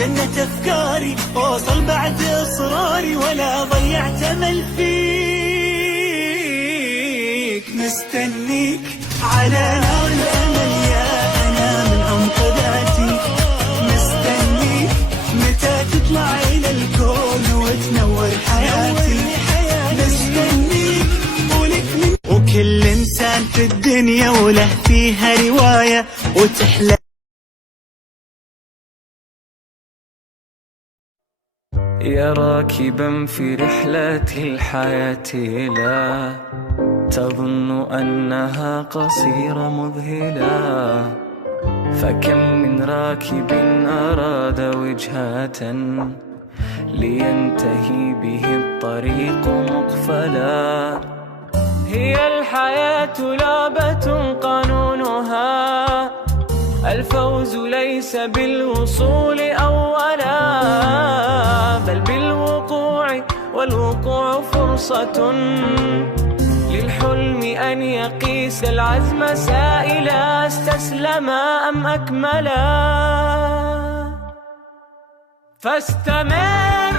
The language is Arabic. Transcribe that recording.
جنة أفكاري، أوصل بعد إصراري ولا ضيعت أمل فيك. مستنيك على نار الأمل يا أنا من عمق ذاتي، مستنيك متى تطلع إلى الكون وتنور حياتي، مستنيك ولك من وكل إنسان في الدنيا وله فيها رواية وتحلى. يا راكبا في رحلة الحياة لا تظن أنها قصيرة مذهلة، فكم من راكب أراد وجهة لينتهي به الطريق مقفلا. هي الحياة لعبة قانونها الفوز ليس بالوصول أولا، بل بالوقوع، والوقوع فرصة للحلم أن يقيس العزم سائلا استسلم أم أكملا. فاستمر